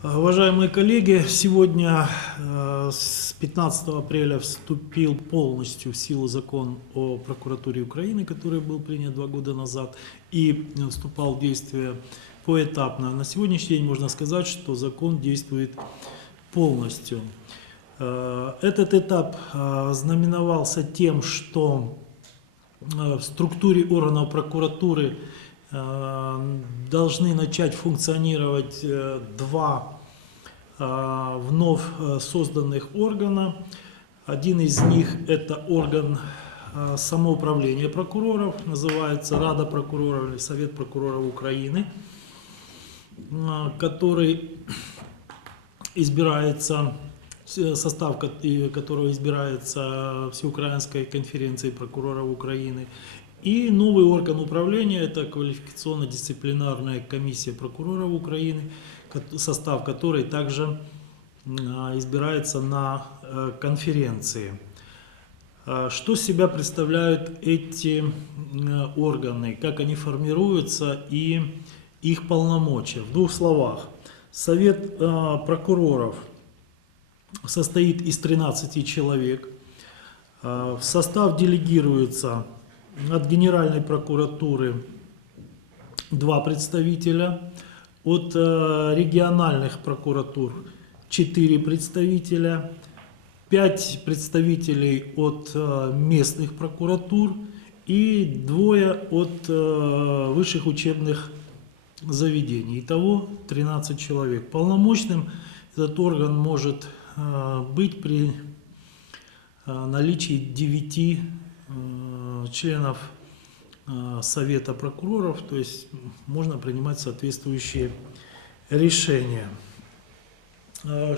Уважаемые коллеги, сегодня э, с 15 апреля вступил полностью в силу закон о прокуратуре Украины, который был принят два года назад и вступал в действие поэтапно. На сегодняшний день можно сказать, что закон действует полностью. Э, Этот этап э, знаменовался тем, что в структуре органов прокуратуры должны начать функционировать э, два э, вновь э, созданных органа. Один из них это орган самоуправления прокуроров, называется Рада прокуроров или Совет прокуроров Украины, который избирается, состав которого избирается Всеукраинской конференцией прокуроров Украины. И новый орган управления, это квалификационно-дисциплинарная комиссия прокуроров Украины, состав которой также а, избирается на э, конференции. А, Что себя представляют эти м, органы, как они формируются и их полномочия? В двух словах. Совет а, прокуроров состоит из 13 человек. В состав делегируется от Генеральной прокуратуры два представителя, от э, региональных прокуратур четыре представителя, пять представителей от э, местных прокуратур и двое от э, высших учебных заведений. Итого 13 человек. Полномочным этот орган может быть при наличии 9 э, членов э, Совета прокуроров, то есть можно принимать соответствующие решения. Э,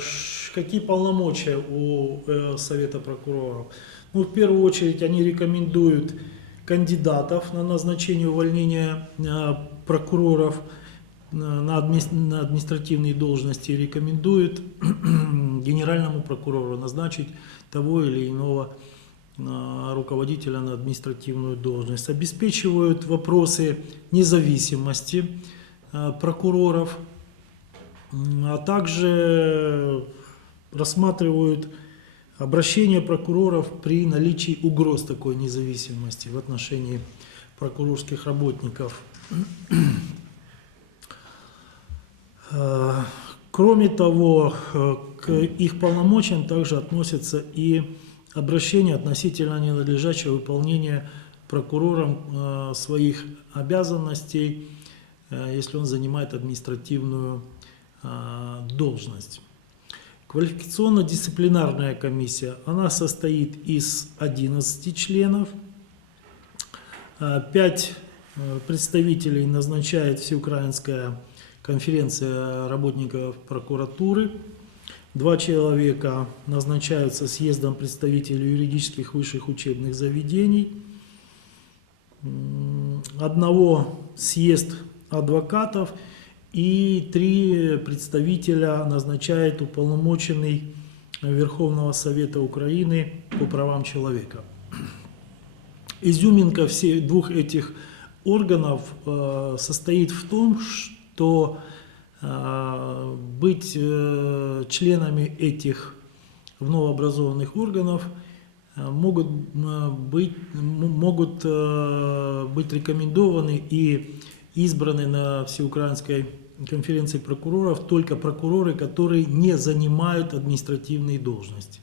Какие полномочия у э, Совета прокуроров? Ну, в первую очередь они рекомендуют кандидатов на назначение увольнения э, прокуроров э, на админи- на административные должности, рекомендуют генеральному прокурору назначить того или иного э, руководителя на административную должность. Обеспечивают вопросы независимости э, прокуроров, а также рассматривают обращение прокуроров при наличии угроз такой независимости в отношении прокурорских работников. Э, Кроме того, э, к их полномочиям также относятся и обращения относительно ненадлежащего выполнения прокурором э, своих обязанностей, э, если он занимает административную э, должность. Квалификационно-дисциплинарная комиссия, она состоит из 11 членов. Э, Пять э, представителей назначает Всеукраинская конференция работников прокуратуры. Два человека назначаются съездом представителей юридических высших учебных заведений. Одного съезд адвокатов и три представителя назначает уполномоченный Верховного Совета Украины по правам человека. Изюминка всех двух этих органов э, состоит в том, что быть э, членами этих новообразованных органов э, могут э, быть, могут э, быть рекомендованы и избраны на Всеукраинской конференции прокуроров только прокуроры, которые не занимают административные должности.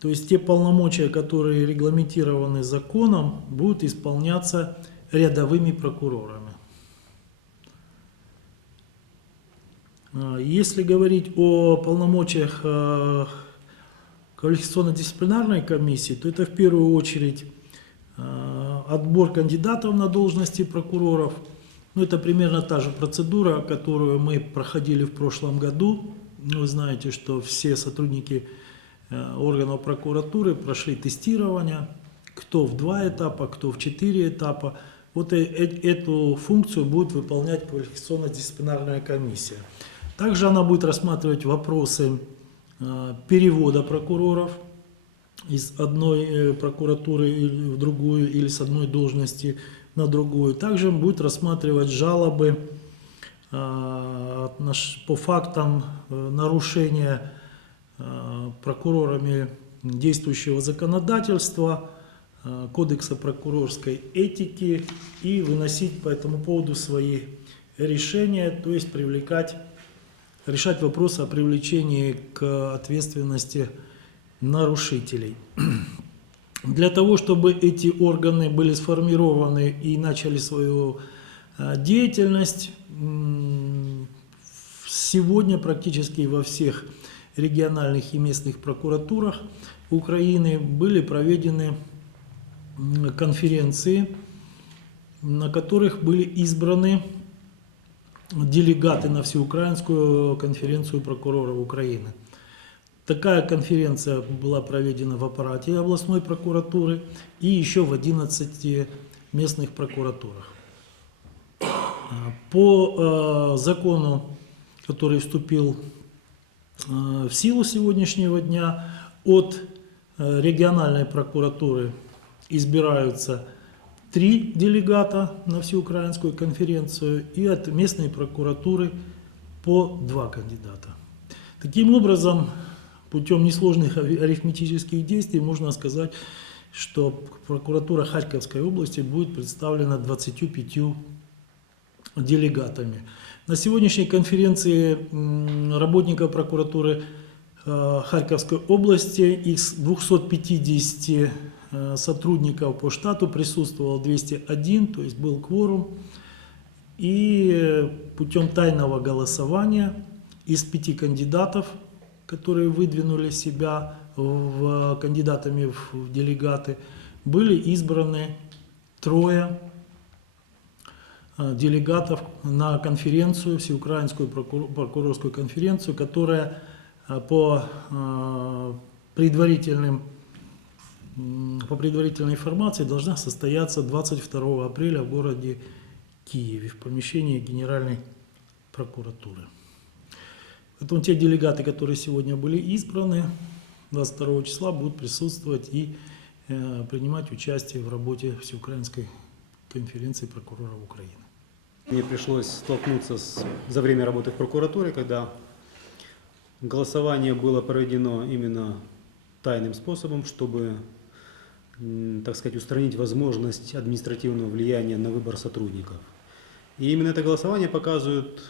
То есть те полномочия, которые регламентированы законом, будут исполняться рядовыми прокурорами. А, Если говорить о полномочиях э, квалификационно-дисциплинарной комиссии, то это в первую очередь э, отбор кандидатов на должности прокуроров. Ну, это примерно та же процедура, которую мы проходили в прошлом году. Вы знаете, что все сотрудники э, органов прокуратуры прошли тестирование, кто в два этапа, кто в четыре этапа. Вот эту функцию будет выполнять квалификационно-дисциплинарная комиссия. Также она будет рассматривать вопросы э, перевода прокуроров из одной э, прокуратуры в другую или с одной должности на другую. Также будет рассматривать жалобы э, по фактам нарушения прокурорами действующего законодательства, кодекса прокурорской этики и выносить по этому поводу свои решения, то есть привлекать, решать вопросы о привлечении к ответственности нарушителей. Для того, чтобы эти органы были сформированы и начали свою э, деятельность, сегодня практически во всех региональных и местных прокуратурах Украины были проведены конференции, на которых были избраны делегаты на всеукраинскую конференцию прокуроров Украины. Такая конференция была проведена в аппарате областной прокуратуры и еще в 11 местных прокуратурах. По э, закону, который вступил э, в силу сегодняшнего дня, от э, региональной прокуратуры избираются три делегата на всеукраинскую конференцию и от местной прокуратуры по два кандидата. Таким образом, путем несложных ари- арифметических действий можно сказать, что прокуратура Харьковской области будет представлена 25 делегатами. На сегодняшней конференции работников прокуратуры э, Харьковской области из 250 э, сотрудников по штату присутствовало 201, то есть был кворум. И э, путем тайного голосования из пяти кандидатов, которые выдвинули себя в, кандидатами в делегаты, были избраны трое э, делегатов на конференцию, всеукраинскую прокур- прокурорскую конференцию, которая э, по э, предварительным по предварительной информации должна состояться 22 апреля в городе Киеве в помещении Генеральной прокуратуры. Поэтому те делегаты, которые сегодня были избраны, 22 числа будут присутствовать и э, принимать участие в работе Всеукраинской конференции прокуроров Украины. Мне пришлось столкнуться с, за время работы в прокуратуре, когда голосование было проведено именно тайным способом, чтобы, так сказать, устранить возможность административного влияния на выбор сотрудников. И именно это голосование показывает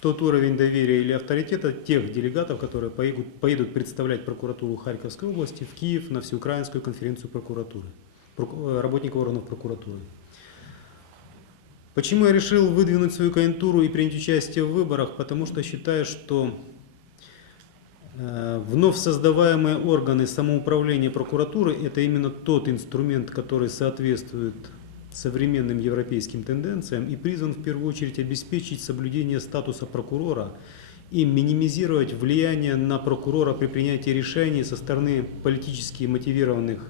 тот уровень доверия или авторитета тех делегатов, которые поедут, представлять прокуратуру Харьковской области в Киев на всеукраинскую конференцию прокуратуры, проку- э, работников органов прокуратуры. Почему я решил выдвинуть свою кандидатуру и принять участие в выборах? Потому что считаю, что вновь создаваемые органы самоуправления прокуратуры – это именно тот инструмент, который соответствует современным европейским тенденциям и призван в первую очередь обеспечить соблюдение статуса прокурора и минимизировать влияние на прокурора при принятии решений со стороны политически мотивированных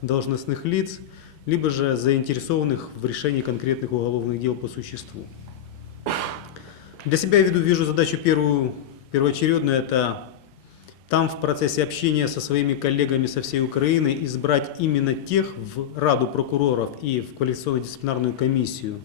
должностных лиц, либо же заинтересованных в решении конкретных уголовных дел по существу. Для себя я вижу задачу первую, первоочередную, это там в процессе общения со своими коллегами со всей Украины избрать именно тех в Раду прокуроров и в квалификационно-дисциплинарную комиссию,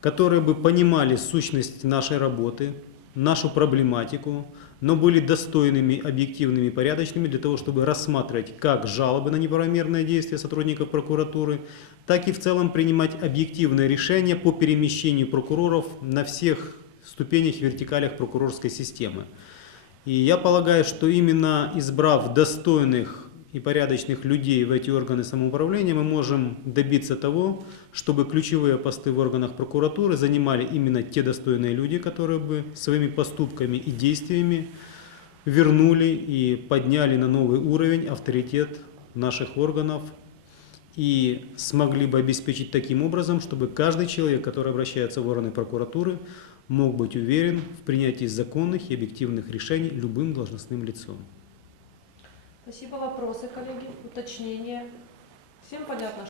которые бы понимали сущность нашей работы, нашу проблематику, но были достойными, объективными порядочными для того, чтобы рассматривать как жалобы на неправомерное действие сотрудников прокуратуры, так и в целом принимать объективные решения по перемещению прокуроров на всех ступенях и вертикалях прокурорской системы. И я полагаю, что именно избрав достойных и порядочных людей в эти органы самоуправления, мы можем добиться того, чтобы ключевые посты в органах прокуратуры занимали именно те достойные люди, которые бы своими поступками и действиями вернули и подняли на новый уровень авторитет наших органов и смогли бы обеспечить таким образом, чтобы каждый человек, который обращается в органы прокуратуры, мог быть уверен в принятии законных и объективных решений любым должностным лицом. Спасибо. Вопросы, коллеги, уточнения? Всем понятно,